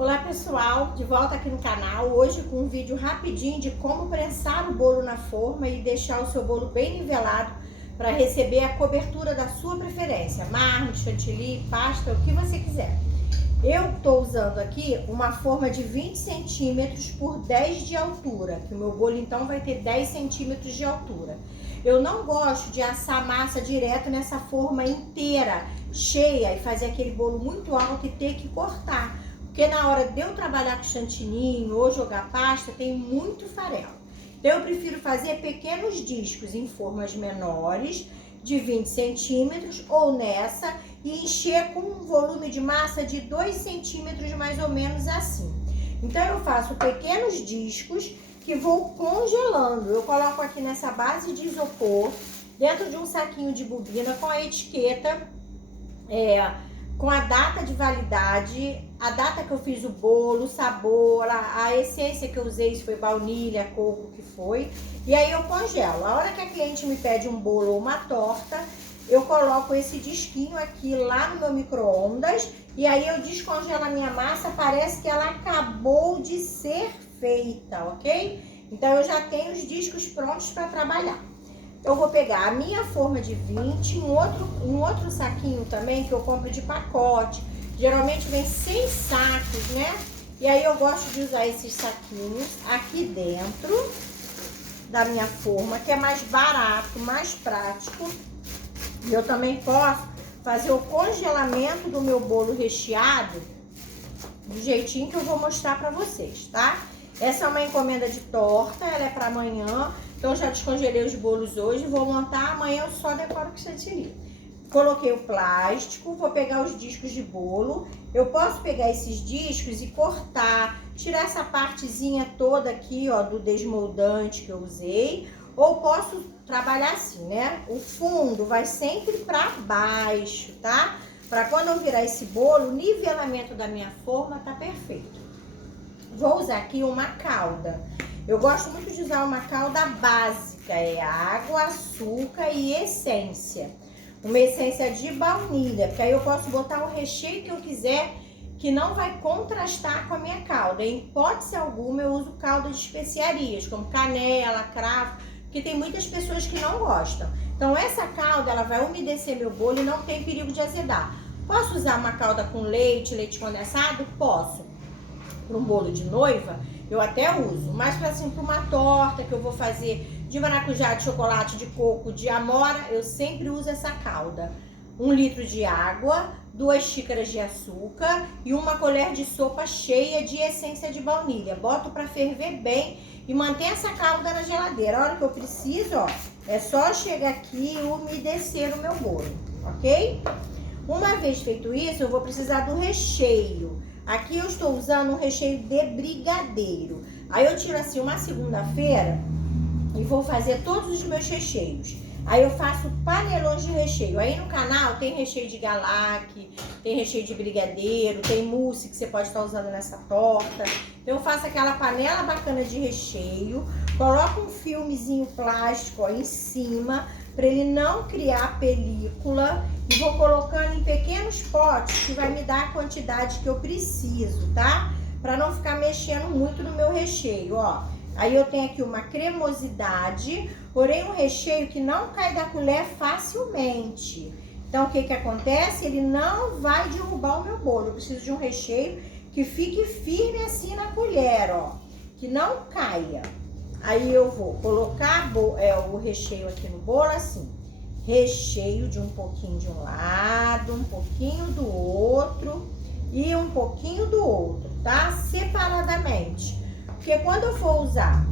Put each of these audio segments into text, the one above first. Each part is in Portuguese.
Olá pessoal, de volta aqui no canal, hoje com um vídeo rapidinho de como prensar o bolo na forma e deixar o seu bolo bem nivelado para receber a cobertura da sua preferência, mármore, chantilly, pasta, o que você quiser. Eu estou usando aqui uma forma de 20 centímetros por 10 de altura, que o meu bolo então vai ter 10 centímetros de altura. Eu não gosto de assar massa direto nessa forma inteira, cheia, e fazer aquele bolo muito alto e ter que cortar. Porque na hora de eu trabalhar com chantininho ou jogar pasta, tem muito farelo. Então eu prefiro fazer pequenos discos em formas menores, de 20 centímetros, ou nessa, e encher com um volume de massa de 2 centímetros, mais ou menos assim. Então eu faço pequenos discos que vou congelando. Eu coloco aqui nessa base de isopor, dentro de um saquinho de bobina com a etiqueta, com a data de validade, a data que eu fiz o bolo, o sabor, a essência que eu usei, se foi baunilha, coco, que foi. E aí eu congelo. A hora que a cliente me pede um bolo ou uma torta, eu coloco esse disquinho aqui lá no meu micro-ondas e aí eu descongelo a minha massa, parece que ela acabou de ser feita, ok? Então eu já tenho os discos prontos para trabalhar. Eu vou pegar a minha forma de 20, um outro saquinho também que eu compro de pacote. Geralmente vem 100 sacos, né? E aí eu gosto de usar esses saquinhos aqui dentro da minha forma, que é mais barato, mais prático. E eu também posso fazer o congelamento do meu bolo recheado do jeitinho que eu vou mostrar pra vocês, tá? Essa é uma encomenda de torta, ela é para amanhã. Então, eu já descongelei os bolos hoje, vou montar, amanhã eu só decoro com chantilly. Coloquei o plástico, vou pegar os discos de bolo. Eu posso pegar esses discos e cortar, tirar essa partezinha toda aqui, ó, do desmoldante que eu usei. Ou posso trabalhar assim, né? O fundo vai sempre para baixo, tá? Para quando eu virar esse bolo, o nivelamento da minha forma tá perfeito. Vou usar aqui uma calda. Eu gosto muito de usar uma calda básica, é água, açúcar e essência. Uma essência de baunilha, porque aí eu posso botar o recheio que eu quiser, que não vai contrastar com a minha calda. Em hipótese alguma eu uso calda de especiarias, como canela, cravo, porque tem muitas pessoas que não gostam. Então essa calda, ela vai umedecer meu bolo e não tem perigo de azedar. Posso usar uma calda com leite, leite condensado? Posso. Para um bolo de noiva, eu até uso, mas para assim, para uma torta que eu vou fazer de maracujá, de chocolate, de coco, de amora, eu sempre uso essa calda. 1 litro de água, 2 xícaras de açúcar e uma colher de sopa cheia de essência de baunilha. Boto para ferver bem e mantém essa calda na geladeira. A hora que eu preciso, ó, é só chegar aqui e umedecer o meu bolo, ok? Uma vez feito isso, eu vou precisar do recheio. Aqui eu estou usando um recheio de brigadeiro. Aí eu tiro assim uma segunda-feira e vou fazer todos os meus recheios. Aí eu faço panelões de recheio. Aí no canal tem recheio de galac, tem recheio de brigadeiro, tem mousse que você pode estar usando nessa torta. Então eu faço aquela panela bacana de recheio, coloco um filmezinho plástico, ó, em cima, para ele não criar película, e vou colocando em pequenos potes que vai me dar a quantidade que eu preciso, tá? Para não ficar mexendo muito no meu recheio, ó. Aí eu tenho aqui uma cremosidade, porém um recheio que não cai da colher facilmente. Então o que que acontece? Ele não vai derrubar o meu bolo. Eu preciso de um recheio que fique firme assim na colher, ó, que não caia. Aí eu vou colocar o recheio aqui no bolo assim, recheio de um pouquinho de um lado, um pouquinho do outro e um pouquinho do outro, tá? Separadamente. Porque quando eu for usar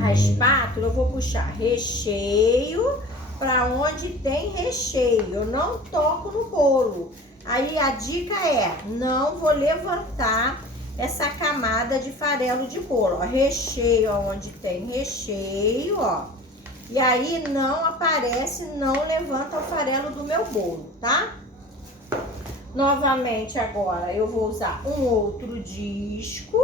a espátula, eu vou puxar recheio para onde tem recheio. Eu não toco no bolo. Aí a dica é, não vou levantar essa camada de farelo de bolo. Ó, recheio onde tem recheio, ó. E aí não aparece, não levanta o farelo do meu bolo, tá? Novamente agora eu vou usar um outro disco.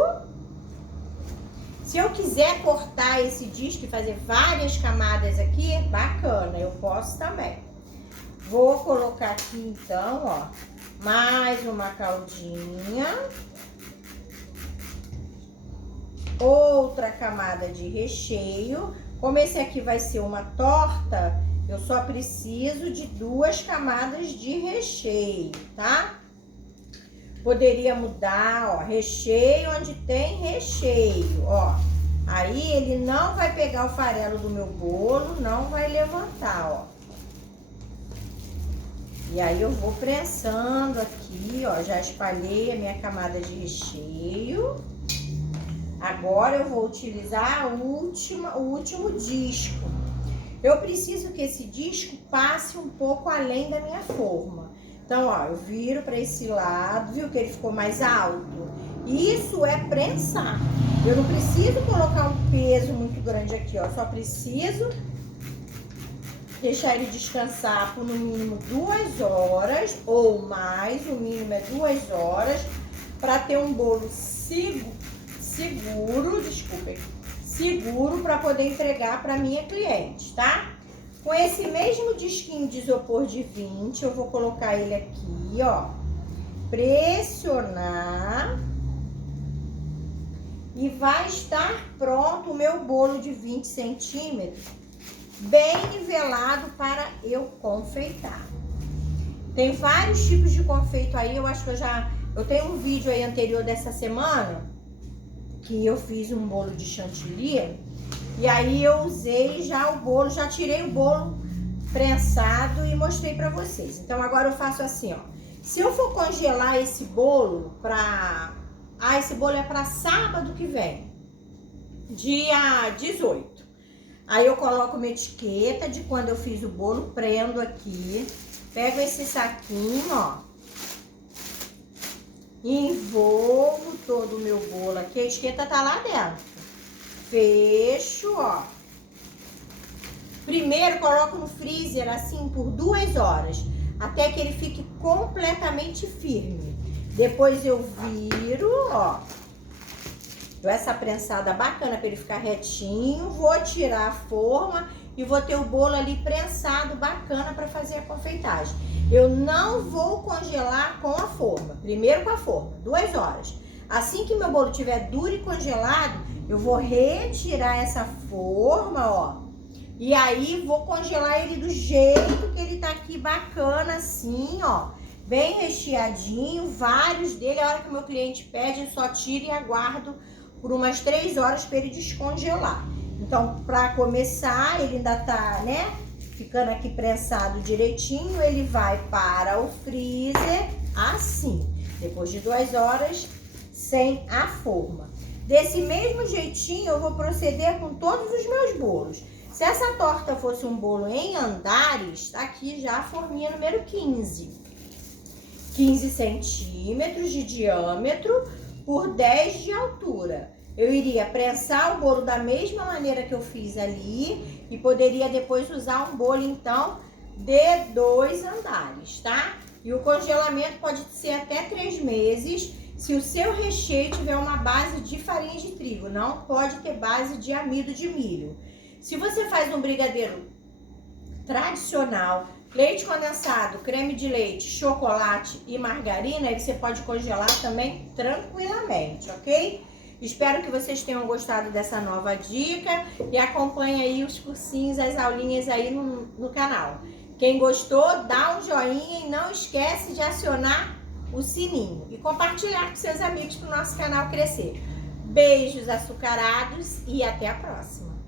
Se eu quiser cortar esse disco e fazer várias camadas aqui, bacana, eu posso também. Vou colocar aqui então, ó, mais uma caldinha. outra camada de recheio. Como esse aqui vai ser uma torta, eu só preciso de 2 camadas de recheio, tá? Poderia mudar, ó, recheio onde tem recheio, ó. Aí ele não vai pegar o farelo do meu bolo, não vai levantar, ó. E aí eu vou prensando aqui, ó, já espalhei a minha camada de recheio. Agora eu vou utilizar o último disco. Eu preciso que esse disco passe um pouco além da minha forma. Então, ó, eu viro para esse lado, viu que ele ficou mais alto? Isso é prensar. Eu não preciso colocar um peso muito grande aqui, ó. Só preciso deixar ele descansar por no mínimo 2 horas ou mais. O mínimo é 2 horas para ter um bolo seguro para poder entregar para minha cliente, tá? Com esse mesmo disquinho de isopor de 20, eu vou colocar ele aqui, ó, pressionar e vai estar pronto o meu bolo de 20 centímetros, bem nivelado para eu confeitar. Tem vários tipos de confeito aí, eu acho que eu tenho um vídeo aí anterior dessa semana que eu fiz um bolo de chantilly e aí eu usei já o bolo, já tirei o bolo prensado e mostrei pra vocês. Então agora eu faço assim, ó. Se eu for congelar esse bolo esse bolo é pra sábado que vem, dia 18. Aí eu coloco uma etiqueta de quando eu fiz o bolo, prendo aqui, pego esse saquinho, ó, envolvo todo o meu bolo aqui, a etiqueta tá lá dentro. Fecho, ó. Primeiro coloco no freezer assim por 2 horas, até que ele fique completamente firme. Depois eu viro, ó. Dou essa prensada bacana para ele ficar retinho. Vou tirar a forma e vou ter o bolo ali prensado bacana para fazer a confeitagem. Eu não vou congelar com a forma. Primeiro com a forma, 2 horas. Assim que meu bolo estiver duro e congelado, eu vou retirar essa forma, ó. E aí vou congelar ele do jeito que ele tá aqui, bacana assim, ó. Bem recheadinho, vários dele. A hora que o meu cliente pede, eu só tiro e aguardo por umas 3 horas para ele descongelar. Então, para começar, ele ainda tá, né, ficando aqui prensado direitinho, ele vai para o freezer assim, depois de 2 horas, sem a forma. Desse mesmo jeitinho, eu vou proceder com todos os meus bolos. Se essa torta fosse um bolo em andares, tá aqui já a forminha número 15. 15 centímetros de diâmetro por 10 de altura. Eu iria prensar o bolo da mesma maneira que eu fiz ali e poderia depois usar um bolo, então, de 2 andares, tá? E o congelamento pode ser até 3 meses, se o seu recheio tiver uma base de farinha de trigo, não pode ter base de amido de milho. Se você faz um brigadeiro tradicional, leite condensado, creme de leite, chocolate e margarina, aí você pode congelar também tranquilamente, ok? Espero que vocês tenham gostado dessa nova dica e acompanhe aí os cursinhos, as aulinhas aí no canal. Quem gostou, dá um joinha e não esquece de acionar o sininho e compartilhar com seus amigos para o nosso canal crescer. Beijos açucarados e até a próxima!